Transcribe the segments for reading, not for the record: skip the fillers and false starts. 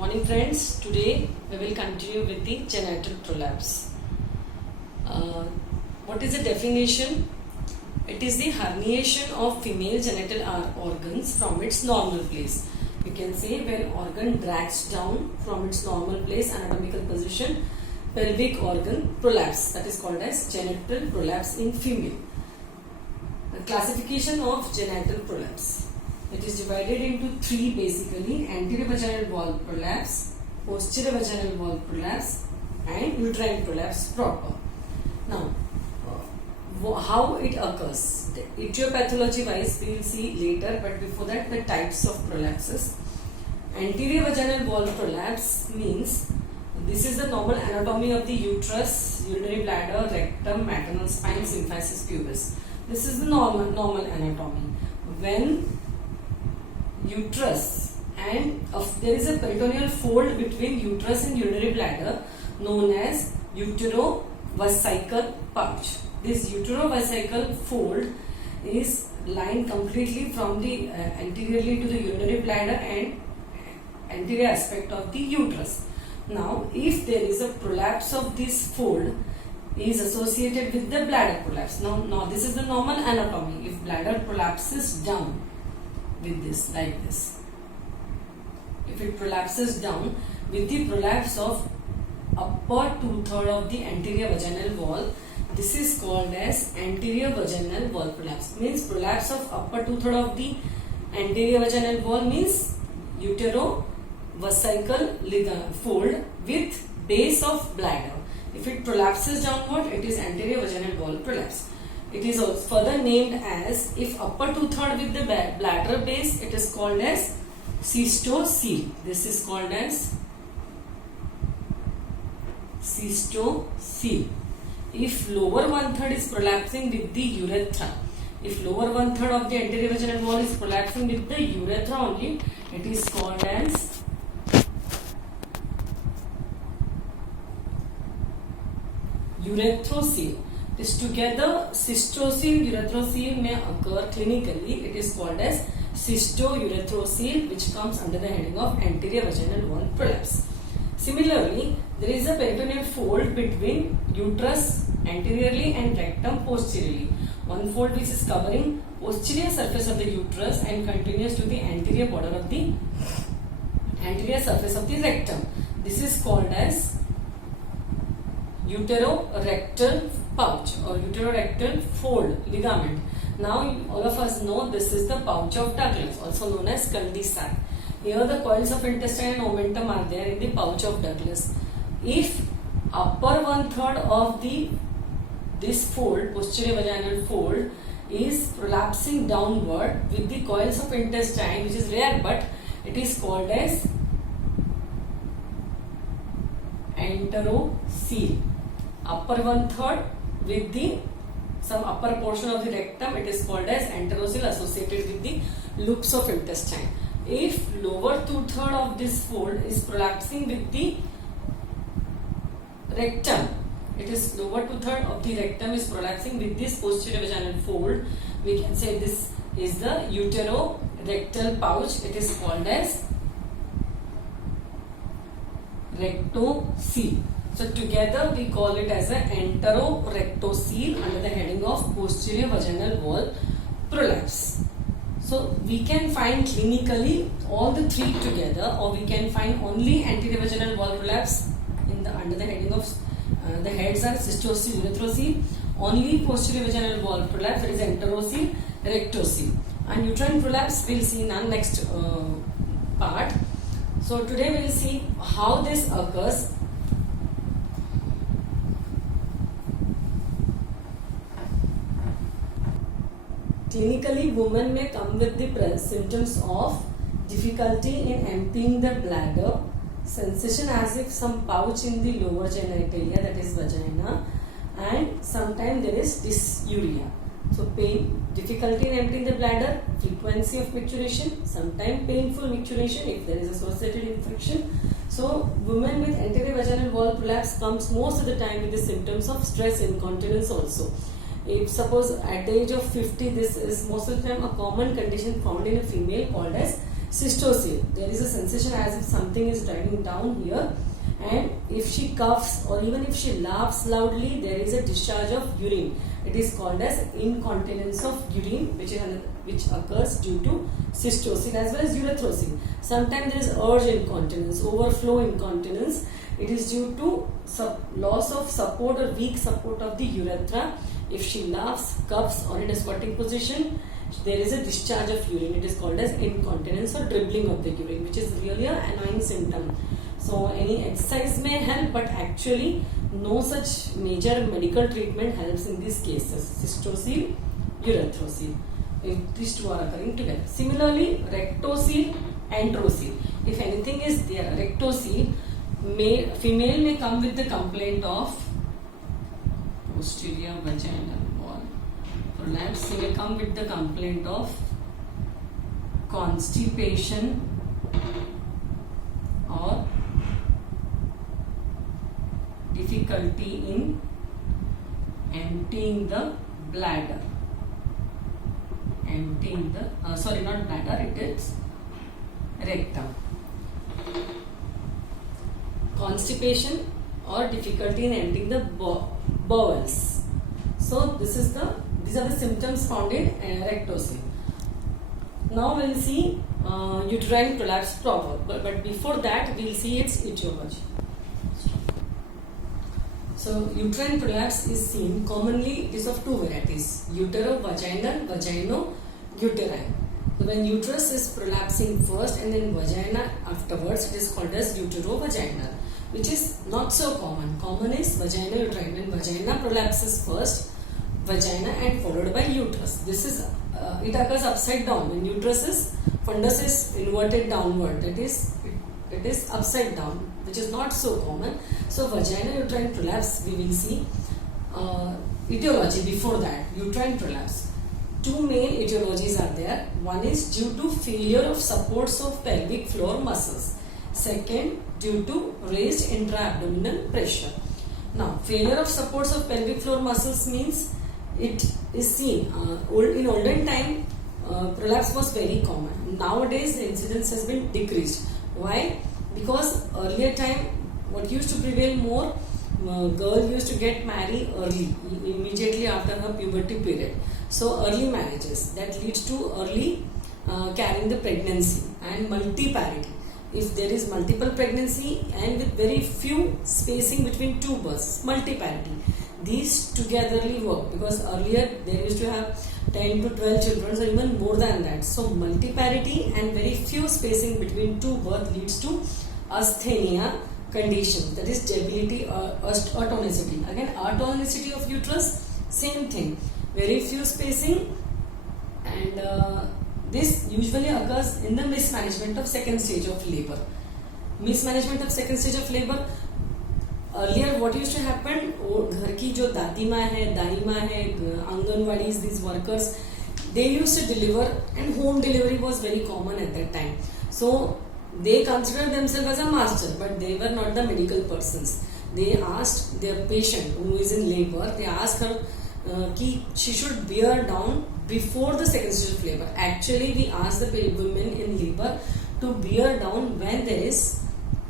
morning friends. Today we will continue with the genital prolapse. What is the definition? It is the herniation of female genital organs from its normal place. You can say when organ drags down from its normal place, anatomical position, pelvic organ prolapse. That is called as genital prolapse in female. The classification of genital prolapse. It is divided into three basically: anterior vaginal wall prolapse, posterior vaginal wall prolapse, and uterine prolapse proper. Now, how it occurs? The etiology wise we will see later, but before that the types of prolapses. Anterior vaginal wall prolapse means this is the normal anatomy of the uterus, urinary bladder, rectum, maternal spine, symphysis pubis. This is the normal anatomy. When uterus and there is a peritoneal fold between uterus and urinary bladder known as uterovesical pouch. This uterovesical fold is lined completely from the anteriorly to the urinary bladder and anterior aspect of the uterus. Now, if there is a prolapse of this fold is associated with the bladder prolapse. Now this is the normal anatomy. If bladder prolapses down with this, like this, if it prolapses down with the prolapse of upper 2/3 of the anterior vaginal wall, this is called as anterior vaginal wall prolapse. Means prolapse of upper 2/3 of the anterior vaginal wall means uterovesical fold with base of bladder. If it prolapses downward, it is anterior vaginal wall prolapse. It is also further named as, if upper 2/3 with the bladder base, it is called as cystocele. This is called as cystocele. If lower 1/3 is prolapsing with the urethra, if lower 1/3 of the anterior vaginal wall is prolapsing with the urethra only, it is called as urethrocoele. This together, cystocele, urethrocoele may occur clinically. It is called as cystourethrocoele, which comes under the heading of anterior vaginal wall prolapse. Similarly, there is a peritoneal fold between uterus anteriorly and rectum posteriorly. One fold which is covering posterior surface of the uterus and continues to the anterior border of the anterior surface of the rectum. This is called as uterorectal pouch or uterorectal fold ligament. Now all of us know this is the pouch of Douglas, also known as cul-de-sac. Here the coils of intestine and omentum are there in the pouch of Douglas. If upper 1/3 of this fold, posterior vaginal fold, is prolapsing downward with the coils of intestine, which is rare, but it is called as enterocele. Upper 1/3 with the some upper portion of the rectum, it is called as enterocele associated with the loops of intestine. If lower 2/3 of this fold is prolapsing with the rectum, it is lower 2/3 of the rectum is prolapsing with this posterior vaginal fold, we can say this is the uterorectal pouch. It is called as rectocele. So together we call it as an enterorectocele under the heading of posterior vaginal wall prolapse. So we can find clinically all the three together, or we can find only anterior vaginal wall prolapse under the heading of the heads are cystocele, urethrocoele. Only posterior vaginal wall prolapse, that is enterocele, rectocele, and uterine prolapse we'll see in our next part. So today we will see how this occurs. Clinically, women may come with the symptoms of difficulty in emptying the bladder, sensation as if some pouch in the lower genitalia, that is vagina, and sometimes there is dysuria. So pain, difficulty in emptying the bladder, frequency of micturition, sometimes painful micturition if there is associated infection. So women with anterior vaginal wall prolapse comes most of the time with the symptoms of stress incontinence also. If suppose at the age of 50, this is most of the time a common condition found in a female called as Cystocele, there is a sensation as if something is dragging down here, and if she coughs or even if she laughs loudly, there is a discharge of urine. It is called as incontinence of urine, which occurs due to cystocele as well as erythrocele. Sometimes there is urge incontinence, overflow incontinence. It is due to loss of support or weak support of the urethra. If she laughs, coughs, or in a squatting position, there is a discharge of urine. It is called as incontinence or dribbling of the urine, which is really an annoying symptom. So any exercise may help, but actually no such major medical treatment helps in these cases. Cystocele, erythrocele, if these two are occurring together. Similarly, rectocele, antrocele. If anything is there, rectocele, female may come with the complaint of posterior vaginal wall prolapse. She may come with the complaint of constipation or difficulty in emptying the bladder. Emptying the, sorry, not bladder, it is rectum. Constipation or difficulty in emptying the bowels. So these are the symptoms found in rectocele. Now we will see uterine prolapse proper, but before that we will see its etiology. So uterine prolapse is seen commonly. It is of two varieties: uterovaginal, vagino-uterine. So when uterus is prolapsing first and then vagina afterwards, it is called as uterovaginal, which is not so common. Common is vagino-uterine. When vagina prolapses first, vagina and followed by uterus. This is it occurs upside down. When fundus is inverted downward, that is it is upside down, which is not so common. So vagino-uterine prolapse we will see. Etiology before that, uterine prolapse. Two main etiologies are there. One is due to failure of supports of pelvic floor muscles. Second, due to raised intra-abdominal pressure. Now, failure of supports of pelvic floor muscles means it is seen. In olden time, prolapse was very common. Nowadays, the incidence has been decreased. Why? Because earlier time, what used to prevail more, girl used to get married early, immediately after her puberty period. So early marriages, that leads to early carrying the pregnancy and multiparity. If there is multiple pregnancy and with very few spacing between two births, multiparity, these togetherly work, because earlier they used to have 10 to 12 children or even more than that. So multiparity and very few spacing between two births leads to asthenia condition, that is debility or atonicity. Again, atonicity of uterus, same thing, very few spacing, and this usually occurs in the mismanagement of second stage of labor. Mismanagement of second stage of labor. Earlier what used to happen, घर की जो दादी माँ है, दाई माँ है, anganwadis, these workers, they used to deliver, and home delivery was very common at that time. So they considered themselves as a master, but they were not the medical persons. They asked their patient who is in labor, they asked her कि she should bear down before the second stage of labor. Actually, we ask the women in labor to bear down when there is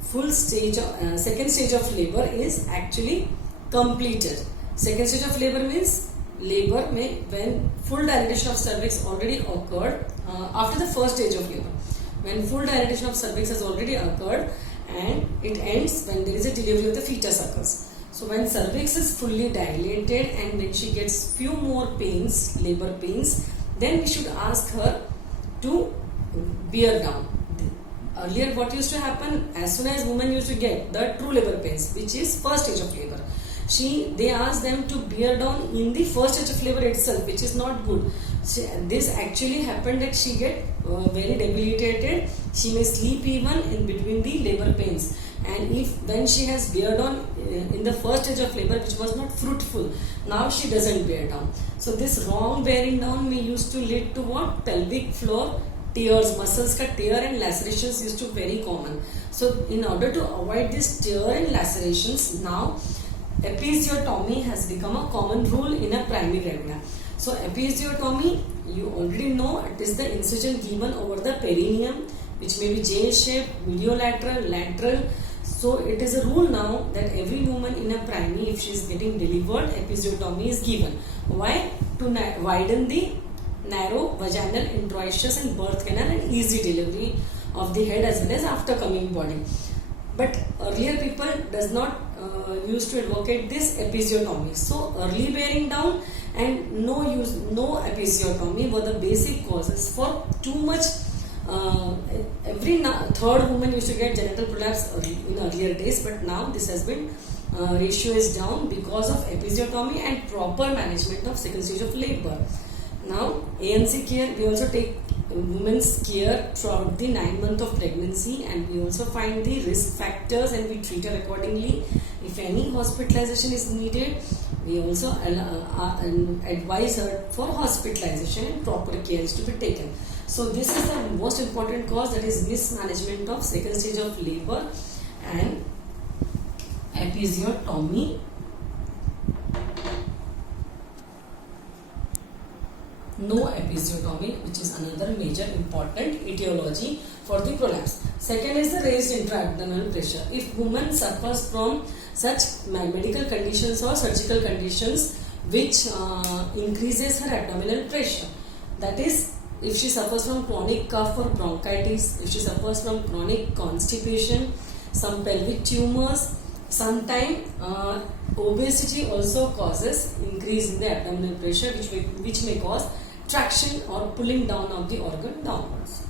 full stage of second stage of labor is actually completed. Second stage of labor means labor when full dilatation of cervix already occurred after the first stage of labor. When full dilatation of cervix has already occurred, and it ends when there is a delivery of the fetus occurs. So when cervix is fully dilated and when she gets few more pains, labor pains, then we should ask her to bear down. Earlier what used to happen, as soon as women used to get the true labor pains, which is first stage of labor, they asked them to bear down in the first stage of labor itself, which is not good. This actually happened that she get very debilitated. She may sleep even in between the labor pains. And when she has bear down in the first stage of labor, which was not fruitful, now she doesn't bear down. So this wrong bearing down may used to lead to what? Pelvic floor tears, muscles ka tear and lacerations used to very common. So in order to avoid this tear and lacerations, now episiotomy has become a common rule in a primary regula. So episiotomy, you already know, it is the incision given over the perineum which may be J shape, mediolateral, lateral. So it is a rule now that every woman in a primary, if she is getting delivered, episiotomy is given. Why? To widen the narrow vaginal introitus and birth canal and easy delivery of the head as well as after coming body. But earlier people does not used to advocate this episiotomy. So early bearing down and no episiotomy were the basic causes for too much. Every third woman used to get genital prolapse in earlier days, but now this has been ratio is down because of episiotomy and proper management of second stage of labor. Now ANC care, we also take women's care throughout the 9 months of pregnancy, and we also find the risk factors and we treat her accordingly. If any hospitalization is needed, we also advise her for hospitalization and proper care is to be taken. So this is the most important cause, that is mismanagement of second stage of labor and episiotomy. No episiotomy, which is another major important etiology for the prolapse. Second is the raised intra-abdominal pressure. If woman suffers from such medical conditions or surgical conditions which increases her abdominal pressure, that is, if she suffers from chronic cough or bronchitis, if she suffers from chronic constipation, some pelvic tumors, sometimes obesity also causes increase in the abdominal pressure, which may cause traction or pulling down of the organ downwards.